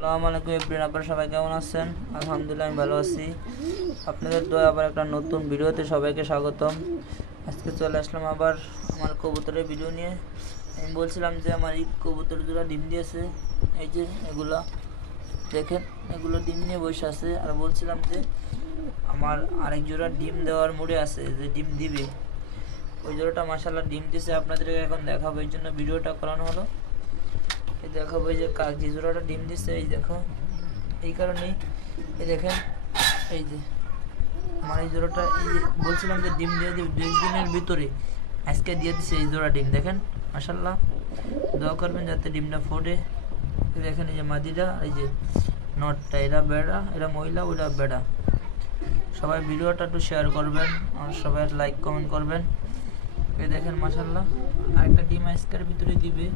আসসালামু আলাইকুম এভরিওয়ান, আপনারা সবাই কেমন আছেন? আলহামদুলিল্লাহ আমি ভালো আছি। আপনাদের দোয়া আবার একটা নতুন ভিডিওতে সবাইকে স্বাগতম। আজকে চলে আসলাম আবার আমার কবুতরের ভিডিও নিয়ে। আমি বলছিলাম যে আমার এই কবুতর জোড়া ডিম দিয়েছে, এই যে এগুলা দেখেন, এগুলো ডিম নিয়ে বসে আছে। আর বলছিলাম যে আমার আরেক জোড়া ডিম দেওয়ার মুডে আছে, যে ডিম দিবে। ওই জোড়াটা মাশাআল্লাহ ডিম দিয়েছে, আপনাদেরকে এখন দেখাবো, এই জন্য ভিডিওটা করানো হলো। এই দেখাবো এই যে যে জোড়াটা ডিম দিচ্ছে, এই দেখো, এই কারণেই এই দেখেন, এই যে আমার এই জোড়াটা, এই যে বলছিলাম যে ডিম দিয়ে দিবে 2 দিনের ভিতরে, আজকে দিয়ে দিচ্ছে এই জোড়া ডিম। দেখেন মাশাআল্লাহ, দোয়া করবেন যাতে ডিমটা ফোটে। এই দেখেন এই যে মাদিটা, এই যে নটটা, এরা বেড়া, এরা মহিলা, ওরা বেড়া। সবাই ভিডিওটা একটু শেয়ার করবেন আর সবাই লাইক কমেন্ট করবেন। এই দেখেন মাশাআল্লাহ, আরেকটা ডিম আজকের ভিতরে দিবে।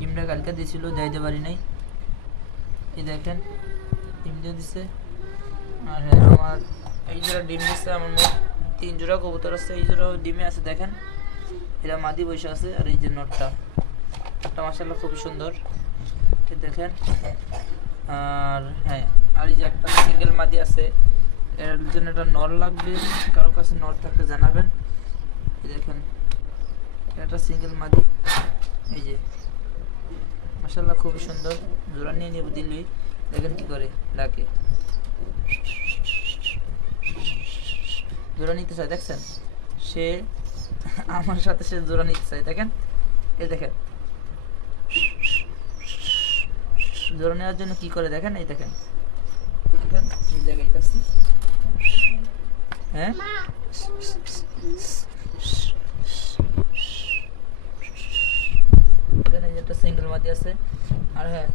ডিমটা কালকে দিয়েছিল, যাইতে পারি নাই। এই দেখেন ডিম দিয়ে দিচ্ছে। আর হ্যাঁ, আমার এই জোড়া ডিম দিচ্ছে। আমার মোট 3 জোড়া কবুতর আছে, এই জোড়া ডিমে আছে। দেখেন এরা মাদি বসে আছে। আর এই যে নটটা মাশাআল্লাহ খুবই সুন্দর, দেখেন। আর হ্যাঁ, আর এই যে একটা সিঙ্গেল মাদি আছে, এর জন্য একটা নর লাগবে, কারো কাছে নর থাকলে জানাবেন। এই দেখেন একটা সিঙ্গেল মাদি, এই যে মাশাআল্লাহ খুবই সুন্দর। জোড়া নিয়ে নিয়ে দিলই, দেখেন কি করে ডাকে, জোড়া নিতে চায়। দেখছেন সে আমার সাথে সে জোড়া নিতে চায়। দেখেন এই দেখেন জোড়া নেওয়ার জন্য কি করে, দেখেন এই দেখেন, দেখেন এই জায়গায় আসছি। হ্যাঁ এখানে একটা সিঙ্গেল মাদি আছে। আর হ্যাঁ,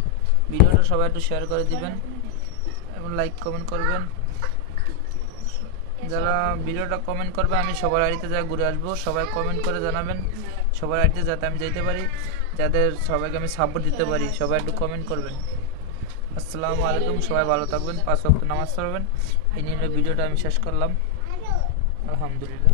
ভিডিওটা সবাই একটু শেয়ার করে দিবেন এবং লাইক কমেন্ট করবেন। যারা ভিডিওটা কমেন্ট করবে, আমি সবার আড়িতে যা ঘুরে আসবো, সবাই কমেন্ট করে জানাবেন সবার আড়িতে, যাতে আমি যাইতে পারি, যাতে সবাইকে আমি সাপোর্ট দিতে পারি। সবাই একটু কমেন্ট করবেন। আসসালামু আলাইকুম, সবাই ভালো থাকবেন, 5 ওয়াক্ত নামাজ পড়বেন। এই নিয়ে ভিডিওটা আমি শেষ করলাম। আলহামদুলিল্লাহ।